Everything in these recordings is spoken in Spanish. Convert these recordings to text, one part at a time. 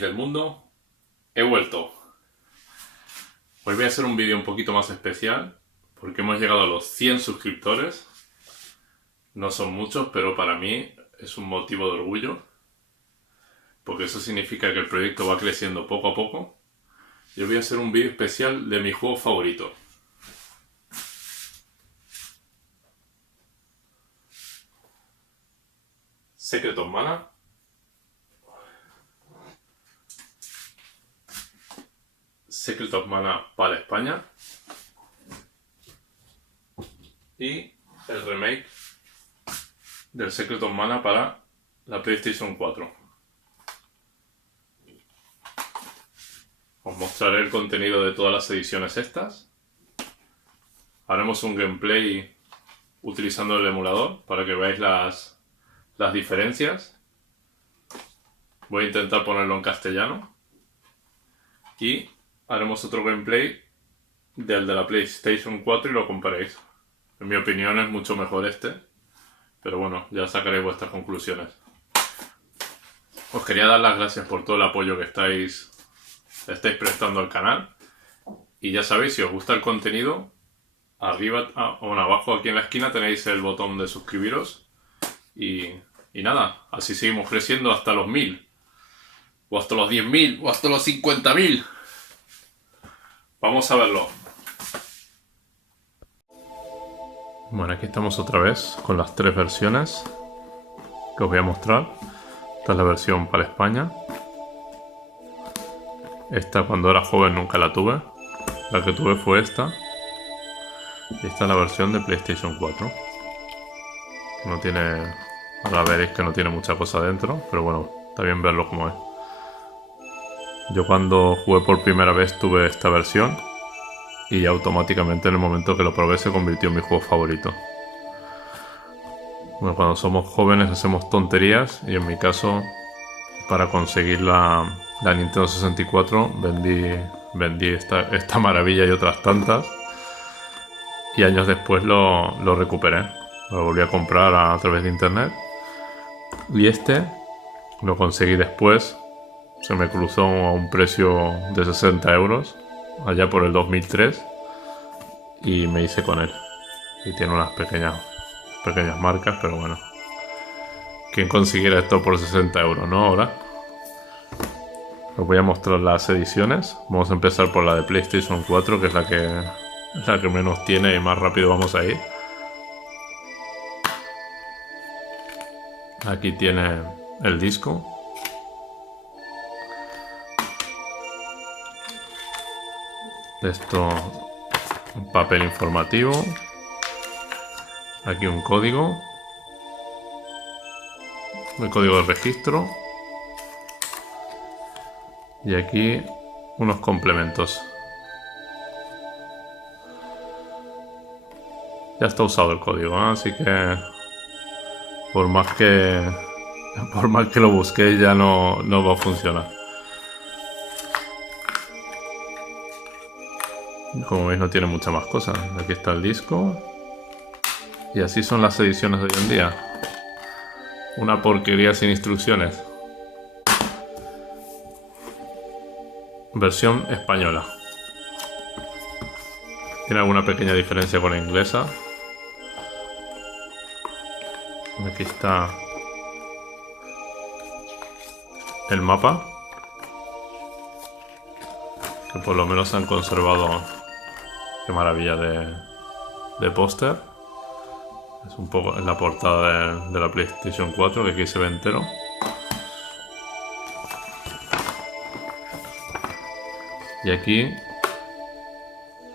frikis del mundo, he vuelto. Hoy voy a hacer un vídeo un poquito más especial porque hemos llegado a los 100 suscriptores. No son muchos, pero para mí es un motivo de orgullo, porque eso significa que el proyecto va creciendo poco a poco. Yo voy a hacer un vídeo especial de mi juego favorito. Secret of Mana. Secret of Mana para España. Y el remake del Secret of Mana para la PlayStation 4. Os mostraré el contenido de todas las ediciones estas. Haremos un gameplay utilizando el emulador para que veáis las diferencias. Voy a intentar ponerlo en castellano. Y haremos otro gameplay del de la PlayStation 4 y lo comparéis. En mi opinión es mucho mejor este. Pero bueno, ya sacaréis vuestras conclusiones. Os quería dar las gracias por todo el apoyo que estáis prestando al canal. Y ya sabéis, si os gusta el contenido, arriba o abajo aquí en la esquina tenéis el botón de suscribiros. Y nada, así seguimos creciendo hasta los 1000. O hasta los 10.000. O hasta los 50.000. Vamos a verlo. Bueno, aquí estamos otra vez con las tres versiones que os voy a mostrar. Esta es la versión para España. Esta cuando era joven nunca la tuve. La que tuve fue esta. Y esta es la versión de PlayStation 4. No tiene... Ahora veréis que no tiene mucha cosa dentro. Pero bueno, está bien verlo como es. Yo cuando jugué por primera vez tuve esta versión. Y automáticamente en el momento que lo probé se convirtió en mi juego favorito. Bueno, cuando somos jóvenes hacemos tonterías. Y en mi caso, para conseguir la Nintendo 64 vendí esta maravilla y otras tantas. Y años después lo recuperé. Lo volví a comprar a través de internet. Y este lo conseguí después. Se me cruzó a un precio de 60 euros. Allá por el 2003. Y me hice con él. Y tiene unas pequeñas marcas, pero bueno. ¿Quién consiguiera esto por 60 euros, no? Ahora os voy a mostrar las ediciones. Vamos a empezar por la de PlayStation 4, que es la que menos tiene y más rápido vamos a ir. Aquí tiene el disco. Esto, un papel informativo. Aquí un código. El código de registro. Y aquí unos complementos. Ya está usado el código, ¿eh? Así que por más que lo busquéis ya no va a funcionar. Como veis no tiene mucha más cosas. Aquí está el disco. Y así son las ediciones de hoy en día. Una porquería sin instrucciones. Versión española. Tiene alguna pequeña diferencia con la inglesa. Aquí está el mapa. Que por lo menos han conservado. Qué maravilla de póster. Es un poco en la portada de la PlayStation 4, que aquí se ve entero. Y aquí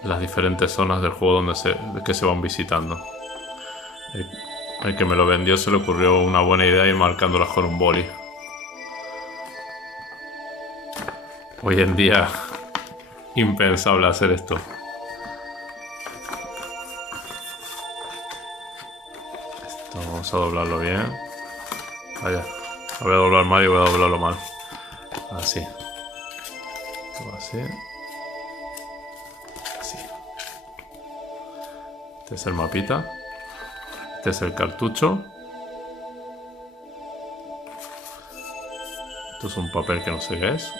las diferentes zonas del juego que se van visitando. El que me lo vendió se le ocurrió una buena idea ir marcándolas con un boli. Hoy en día impensable hacer esto. Vamos a doblarlo bien. Vaya, lo voy a doblar mal y voy a doblarlo mal. Así. Así. Así. Este es el mapita. Este es el cartucho. Esto es un papel que no sé qué es.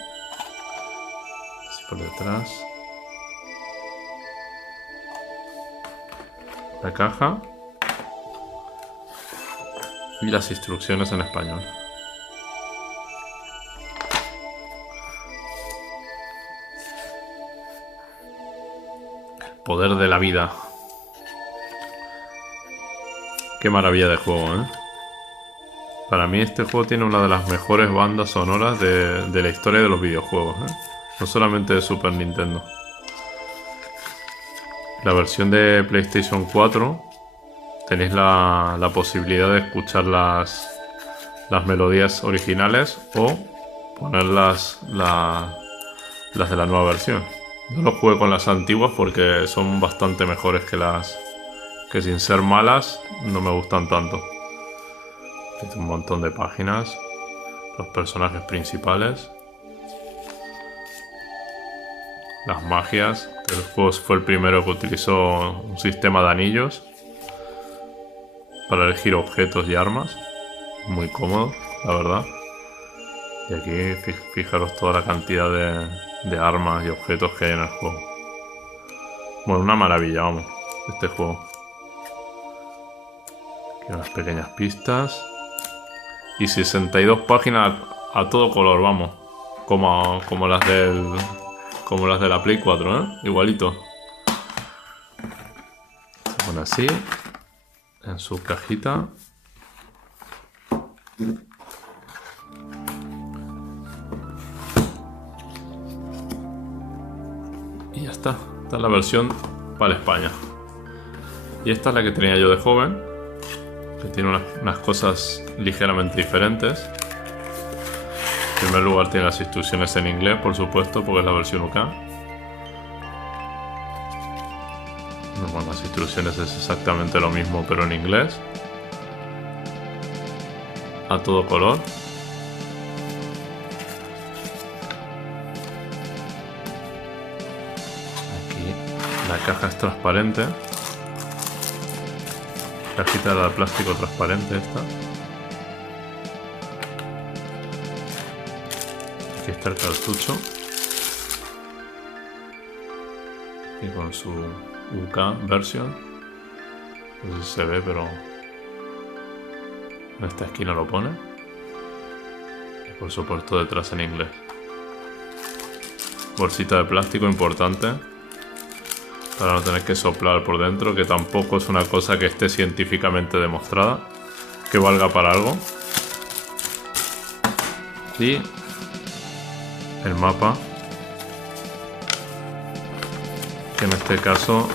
Así por detrás. La caja. Y las instrucciones en español. Poder de la vida. Qué maravilla de juego, ¿eh? Para mí este juego tiene una de las mejores bandas sonoras de la historia de los videojuegos, ¿eh? No solamente de Super Nintendo. La versión de PlayStation 4 tenéis la posibilidad de escuchar las melodías originales o poner las de la nueva versión. Yo lo jugué con las antiguas porque son bastante mejores que sin ser malas no me gustan tanto. Hay un montón de páginas, los personajes principales, las magias. El juego fue el primero que utilizó un sistema de anillos para elegir objetos y armas. Muy cómodo, la verdad. Y aquí fijaros toda la cantidad de armas y objetos que hay en el juego. Bueno, una maravilla, vamos, este juego. Aquí unas pequeñas pistas. Y 62 páginas a todo color, vamos. Como las de la Play 4, ¿eh? Igualito. Se pone así. En su cajita. Y ya está. Esta es la versión para España. Y esta es la que tenía yo de joven. Que tiene unas cosas ligeramente diferentes. En primer lugar tiene las instrucciones en inglés, por supuesto, porque es la versión UK. Bueno, las instrucciones es exactamente lo mismo, pero en inglés. A todo color. Aquí la caja es transparente. Cajita de plástico transparente esta. Aquí está el cartucho. Y con su UK version. No sé si se ve, pero en esta esquina lo pone. Y por supuesto detrás en inglés. Bolsita de plástico importante. Para no tener que soplar por dentro, que tampoco es una cosa que esté científicamente demostrada que valga para algo. Y el mapa, que en este caso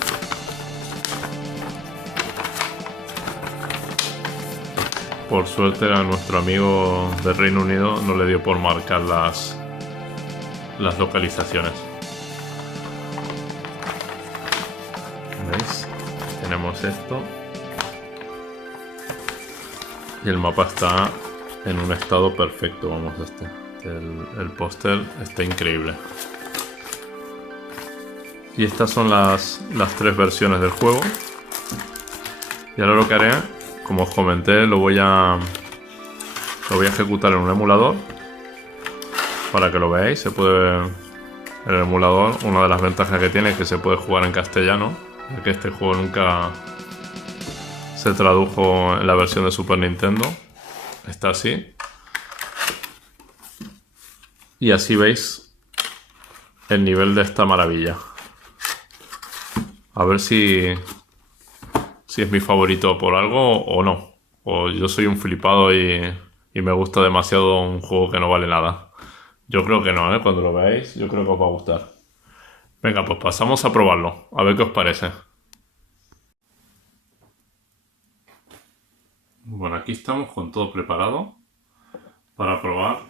por suerte a nuestro amigo del Reino Unido no le dio por marcar las localizaciones. ¿Veis? Tenemos esto. Y el mapa está en un estado perfecto, vamos, el póster está increíble. Y estas son las tres versiones del juego. Y ahora lo que haré, como os comenté, lo voy a ejecutar en un emulador para que lo veáis. Se puede, el emulador, una de las ventajas que tiene es que se puede jugar en castellano, ya que este juego nunca se tradujo en la versión de Super Nintendo. Está así. Y así veis el nivel de esta maravilla. A ver si es mi favorito por algo o no. O yo soy un flipado y me gusta demasiado un juego que no vale nada. Yo creo que no, ¿eh? Cuando lo veáis, yo creo que os va a gustar. Venga, pues pasamos a probarlo. A ver qué os parece. Bueno, aquí estamos con todo preparado para probar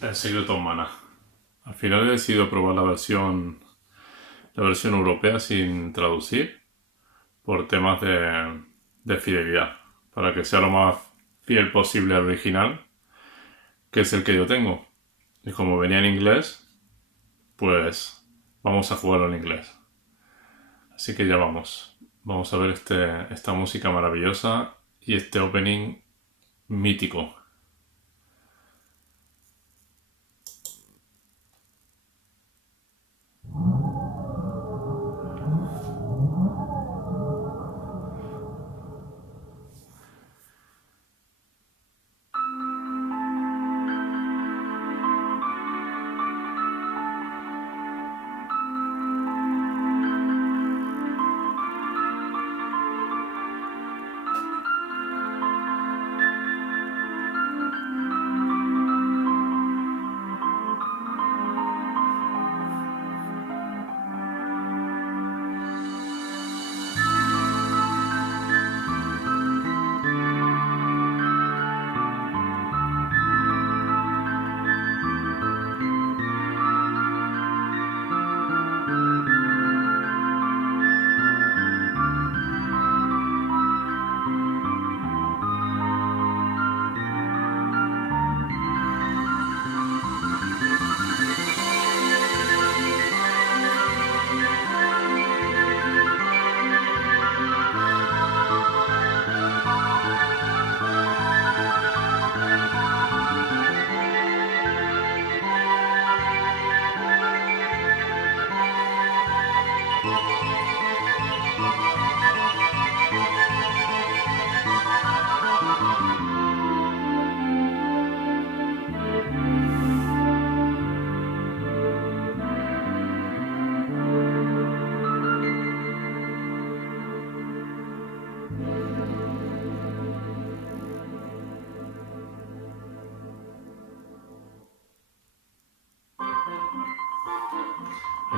el Secret of Mana. Al final he decidido probar la versión europea sin traducir por temas de fidelidad, para que sea lo más fiel posible al original, que es el que yo tengo. Y como venía en inglés, pues vamos a jugarlo en inglés. Así que ya vamos. Vamos a ver esta música maravillosa y este opening mítico.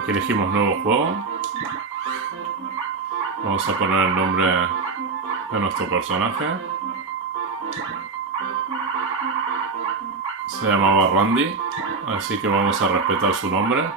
Aquí elegimos nuevo juego. Vamos a poner el nombre de nuestro personaje. Se llamaba Randy, así que vamos a respetar su nombre.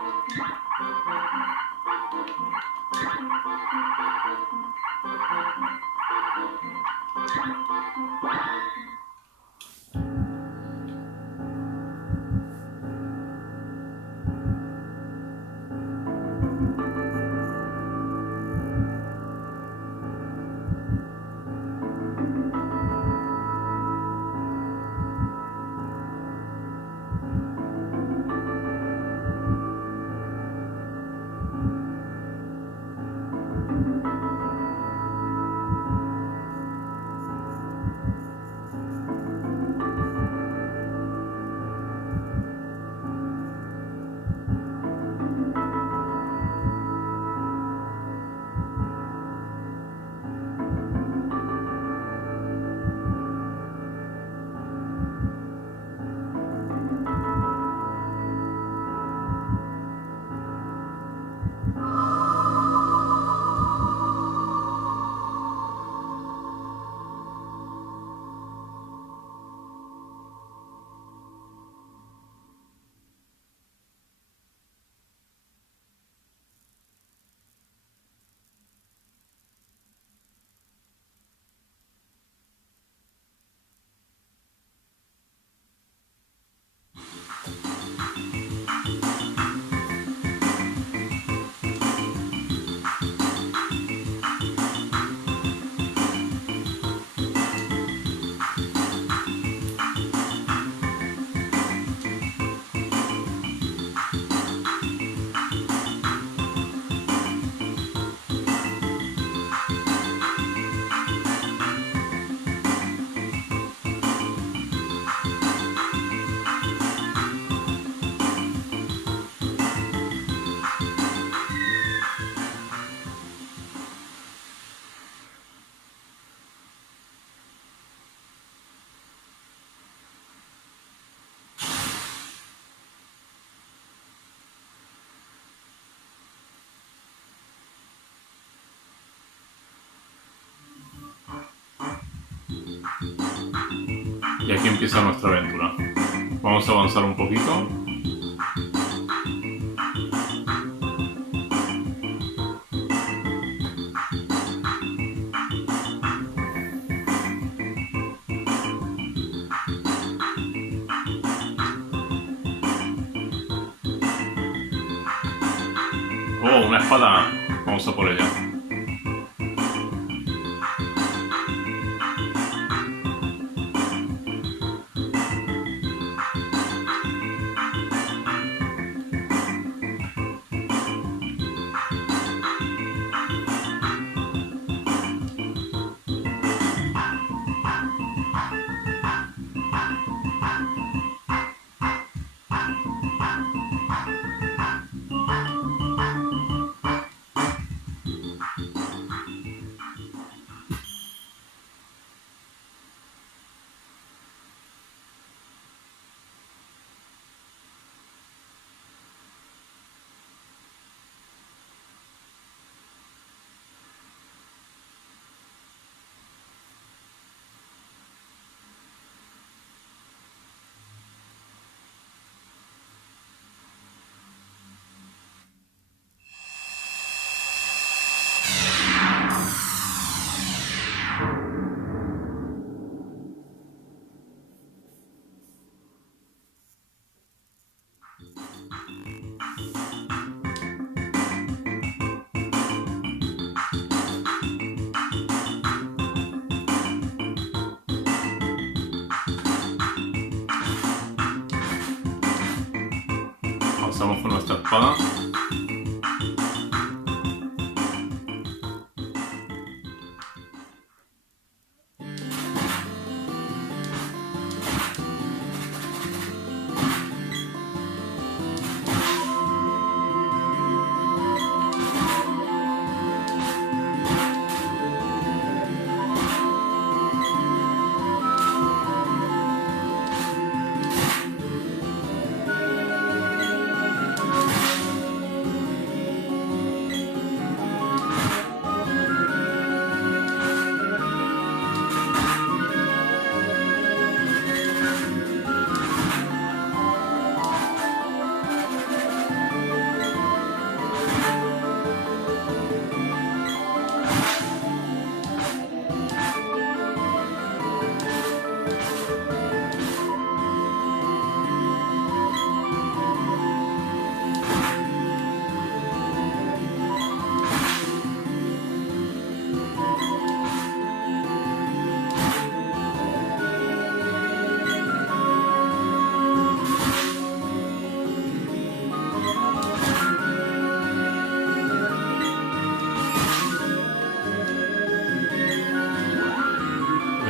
Y aquí empieza nuestra aventura. Vamos a avanzar un poquito. Oh, una espada. Vamos a por ella. espada.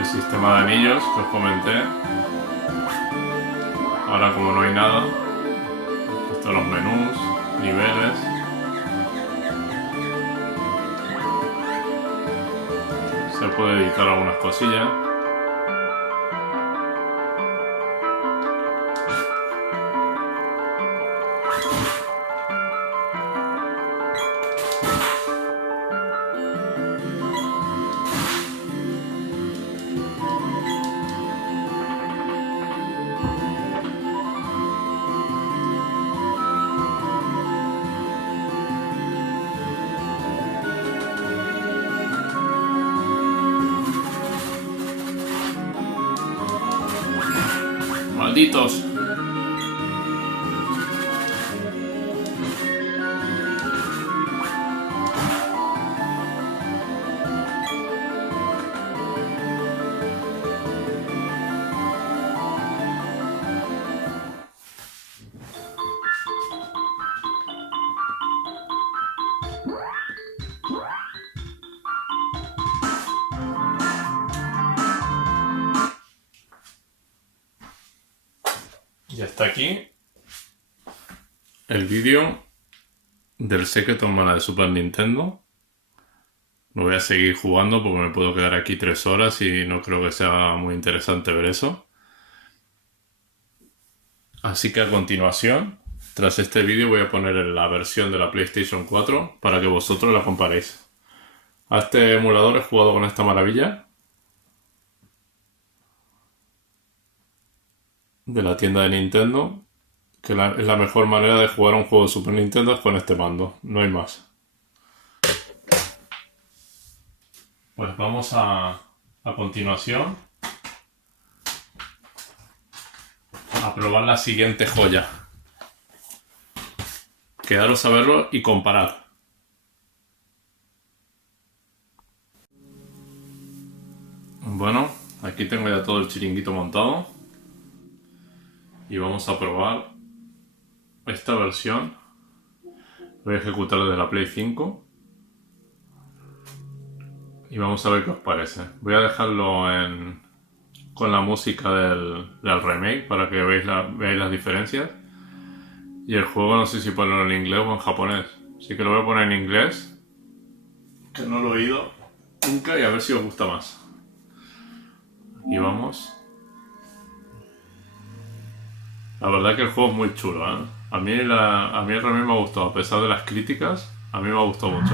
Sistema de anillos que os comenté. Ahora, como no hay nada, estos los menús, niveles. Se puede editar algunas cosillas. ¡Malditos! Y hasta aquí el vídeo del Secret of Mana de Super Nintendo. No voy a seguir jugando porque me puedo quedar aquí 3 horas y no creo que sea muy interesante ver eso. Así que a continuación, tras este vídeo, voy a poner la versión de la PlayStation 4 para que vosotros la comparéis. A este emulador he jugado con esta maravilla de la tienda de Nintendo, que es la mejor manera de jugar a un juego de Super Nintendo es con este mando, no hay más. Pues vamos a continuación a probar la siguiente joya. Quedaros a verlo y comparar. Bueno, aquí tengo ya todo el chiringuito montado. Y vamos a probar esta versión. Voy a ejecutar desde la Play 5. Y vamos a ver qué os parece. Voy a dejarlo con la música del remake para que veáis las diferencias. Y el juego no sé si ponerlo en inglés o en japonés. Así que lo voy a poner en inglés, que no lo he oído nunca, y a ver si os gusta más. Y vamos. La verdad que el juego es muy chulo, ¿eh? A mí el remake me ha gustado, a pesar de las críticas, a mí me ha gustado mucho.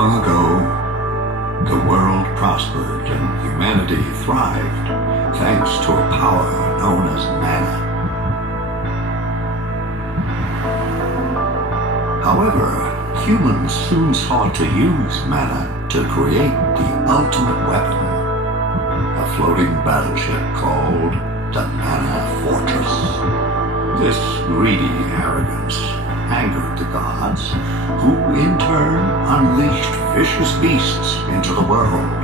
Long ago, the world prospered and humanity thrived thanks to a power known as mana. However, humans soon sought to use mana to create the ultimate weapon, a floating battleship called the Mana Fortress. This greedy arrogance angered the gods, who in turn unleashed vicious beasts into the world.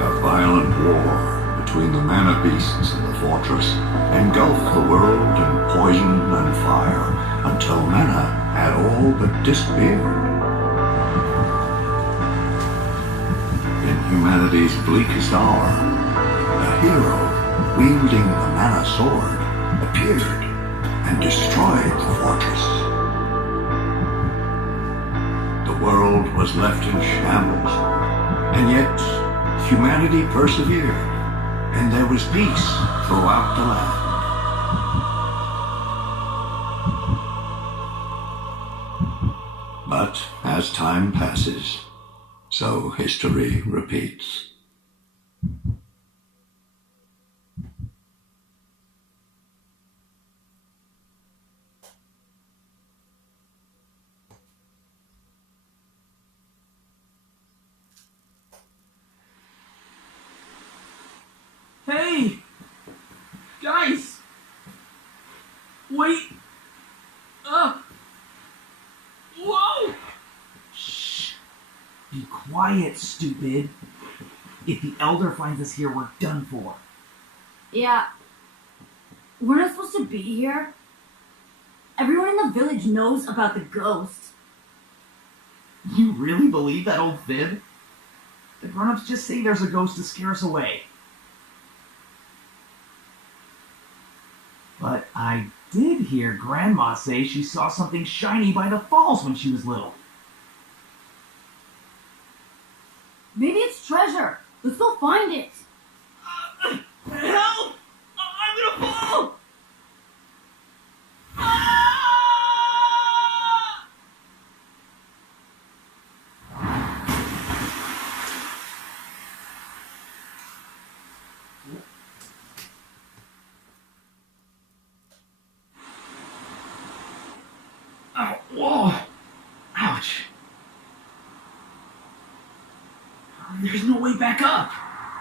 A violent war between the mana beasts and the fortress engulfed the world in poison and fire until mana had all but disappeared. In humanity's bleakest hour, a hero wielding the mana sword appeared and destroyed the fortress. The world was left in shambles, and yet humanity persevered, and there was peace throughout the land. But as time passes, so history repeats. Hey! Guys! Wait! Up! Whoa! Shh! Be quiet, stupid! If the Elder finds us here, we're done for. Yeah. We're not supposed to be here. Everyone in the village knows about the ghost. You really believe that old fib? The grown-ups just say there's a ghost to scare us away. But I did hear Grandma say she saw something shiny by the falls when she was little. Maybe it's treasure. Let's go find it. Help! I'm gonna fall! Oh, whoa! Ouch! There's no way back up!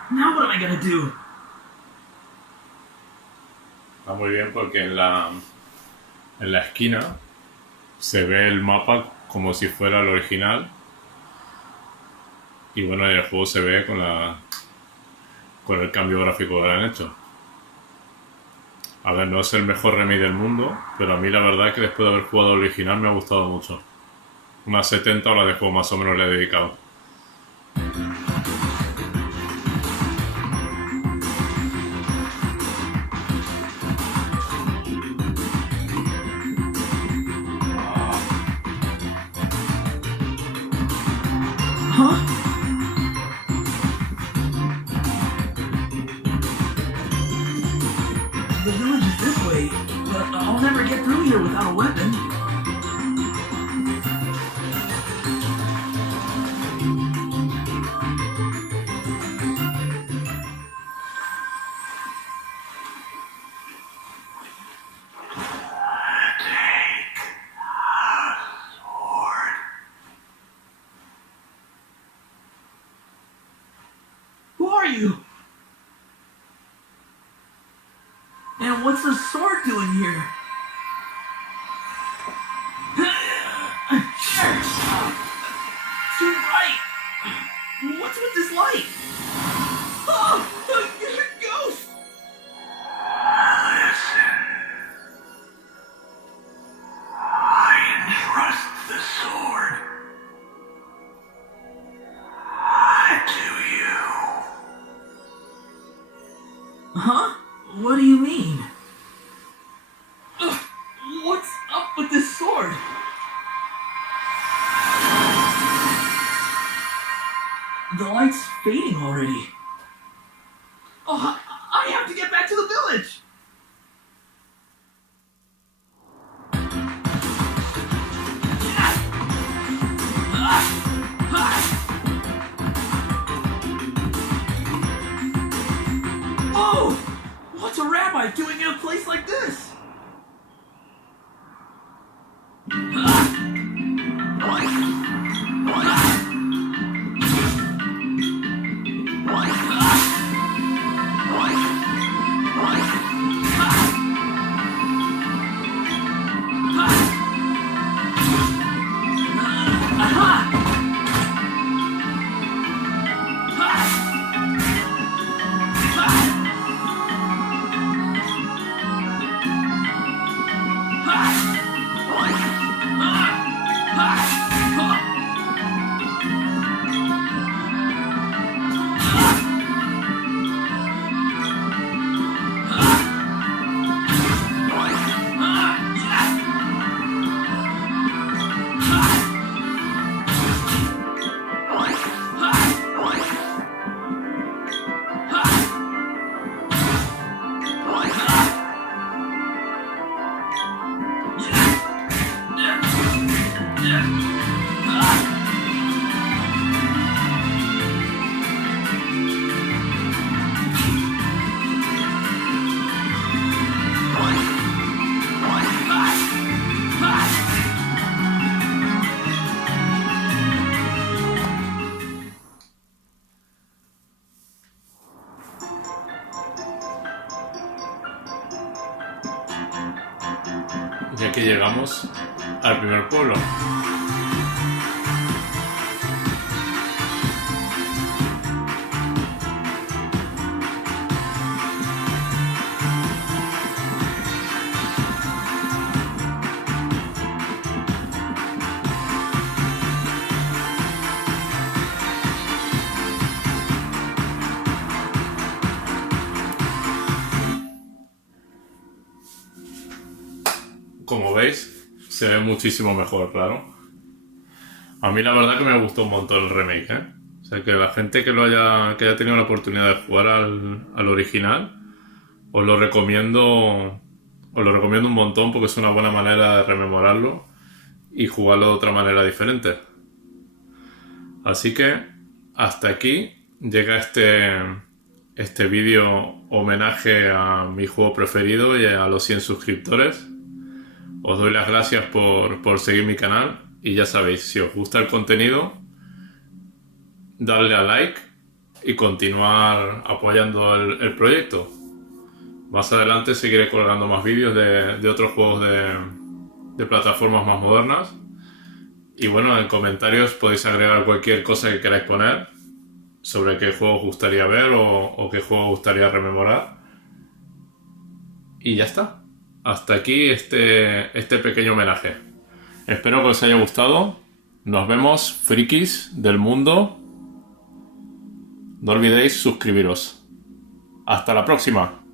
Now what am I gonna do? Está muy bien porque en la esquina se ve el mapa como si fuera el original. Y bueno, en el juego se ve con el cambio gráfico que han hecho. A ver, no es el mejor remake del mundo, pero a mí la verdad es que después de haber jugado el original me ha gustado mucho. Unas 70 horas de juego más o menos le he dedicado. Huh? The village is this way, but I'll never get through here without a weapon. Who are you? And what's the sword doing here? Too bright! What's with this light? Oh, it's a ghost! Listen. I entrust the sword to you. Huh? What do you mean? Ugh, what's up with this sword? The light's fading already. Oh, I have to get back to the village! Whoa! What's a rabbi doing in a place like this? Y aquí llegamos al primer pueblo. Como veis, se ve muchísimo mejor, claro. A mí la verdad que me gustó un montón el remake, ¿eh? O sea, que la gente que haya tenido la oportunidad de jugar al original, os lo recomiendo un montón porque es una buena manera de rememorarlo y jugarlo de otra manera diferente. Así que hasta aquí llega este vídeo homenaje a mi juego preferido y a los 100 suscriptores. Os doy las gracias por seguir mi canal y ya sabéis, si os gusta el contenido, darle a like y continuar apoyando el proyecto. Más adelante seguiré colgando más vídeos de otros juegos de plataformas más modernas. Y bueno, en comentarios podéis agregar cualquier cosa que queráis poner sobre qué juego os gustaría ver o qué juego os gustaría rememorar. Y ya está. Hasta aquí este pequeño homenaje. Espero que os haya gustado. Nos vemos, frikis del mundo. No olvidéis suscribiros. Hasta la próxima.